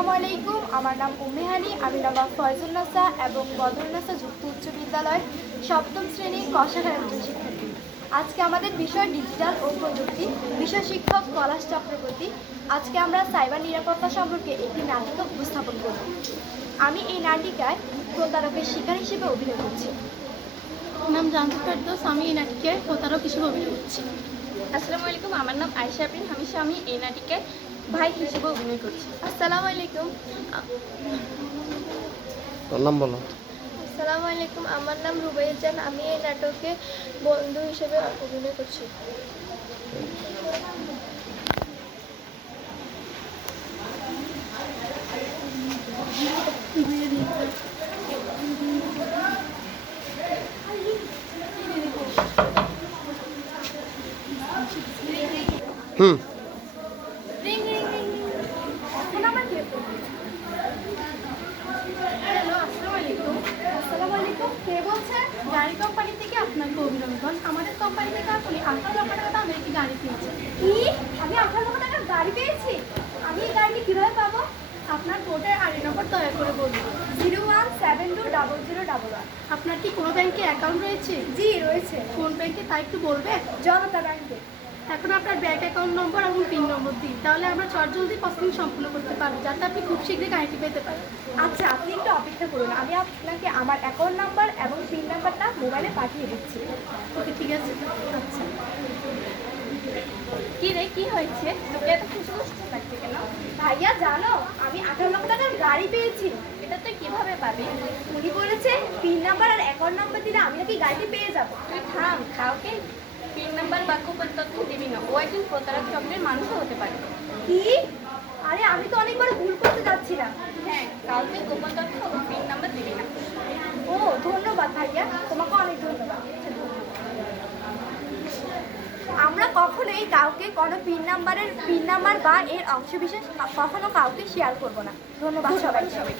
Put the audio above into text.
আসসালামু আলাইকুম। আমার নাম উম্মেহানি আমি নবাব ফয়জুন্নাসা এবং বদর নাসা যুক্ত উচ্চ বিদ্যালয় সপ্তম শ্রেণির কষাঘাট একজন শিক্ষার্থী। আজকে আমাদের বিষয় ডিজিটাল ও প্রযুক্তি, বিষয় শিক্ষক পলাশ চক্রবর্তী। আজকে আমরা সাইবার নিরাপত্তা সম্পর্কে একটি নাটিকা উপস্থাপন করব। আমি এই নাটিকায় প্রতারকের শিকার হিসেবে অভিনয় করছি। নাম জানতে ফেরদোস আমি এই নাটিকায় প্রতারক হিসেবে অভিনয় করছি। আসসালামু আলাইকুম আমার নাম আয়েশা আবরিন হামিশা আমি এই নাটিকে ভাই হিসেবে অভিনয় করছি। আসসালামু আলাইকুম। তোর নাম বলো। আসসালামু আলাইকুম আমার নাম রুবাইয়া জান। আমি এই নাটকে বন্ধু হিসেবে অভিনয় করছি। Hmm ring ring ring ring এখন আমার কে হ্যালো আসসালামু আলাইকুম আসসালামু আলাইকুম কে বলছেন গাড়ি কোম্পানি থেকে আপনাকে অভিনন্দন। আমাদের কোম্পানি থেকে আপনি আঠারো লক্ষ টাকা দামের একটি গাড়ি পেয়েছেন কি? আমি আঠারো লক্ষ টাকার গাড়ি পেয়েছি? আমি এই গাড়িটি কীভাবে পাবো? আপনার ভোটের আইডি নম্বর দয়া করে বলুন। Zero one seven two double zero double one. আপনার কি কোনো ব্যাংকে অ্যাকাউন্ট রয়েছে? জি রয়েছে। কোন ব্যাংকে তা একটু বলবেন? জনতা ব্যাংকে। এখন আপনার ব্যাংক অ্যাকাউন্ট নম্বর এবং পিন নম্বর দিন তাহলে আমরা চটজলদি প্রসেসিং সম্পূর্ণ করতে পারব যাতে আপনি খুব শীঘ্রই গাড়িটি পেতে পারেন। আচ্ছা আপনি একটু অপেক্ষা করুন আমি আপনাকে আমার অ্যাকাউন্ট নাম্বার এবং পিন নাম্বারটা মোবাইলে পাঠিয়ে দিচ্ছি। ওকে ঠিক আছে। আচ্ছা। কি রে কি হয়েছে? তোকে এত খুশি খুশি লাগছে কেন? ভাইয়া জানো আমি আঠারো লক্ষ টাকার গাড়ি পেয়েছি। এটা তুই কীভাবে পাবি? উনি বলেছে পিন নাম্বার আর অ্যাকাউন্ট নাম্বার দিলে আমি নাকি গাড়িটি পেয়ে যাব। তুই থাম কাউকে পিন নাম্বার বা গোপন তথ্য দিবি না ও একজন প্রতারক চক্রের মানুষও হতে পারে। কি? আরে আমি তো অনেকবার ভুল করতে যাচ্ছিলাম। হ্যাঁ কাউকে গোপন তথ্য পিন নাম্বার দিবি না। ও ধন্যবাদ ভাইয়া। তোমাকে অনেক ধন্যবাদ। আমরা কখনোই কাউকে কোনো পিন নাম্বারের পিন নাম্বার বা এর অংশবিশেষ কখনো কাউকে শেয়ার করব না। ধন্যবাদ সবাই সবাই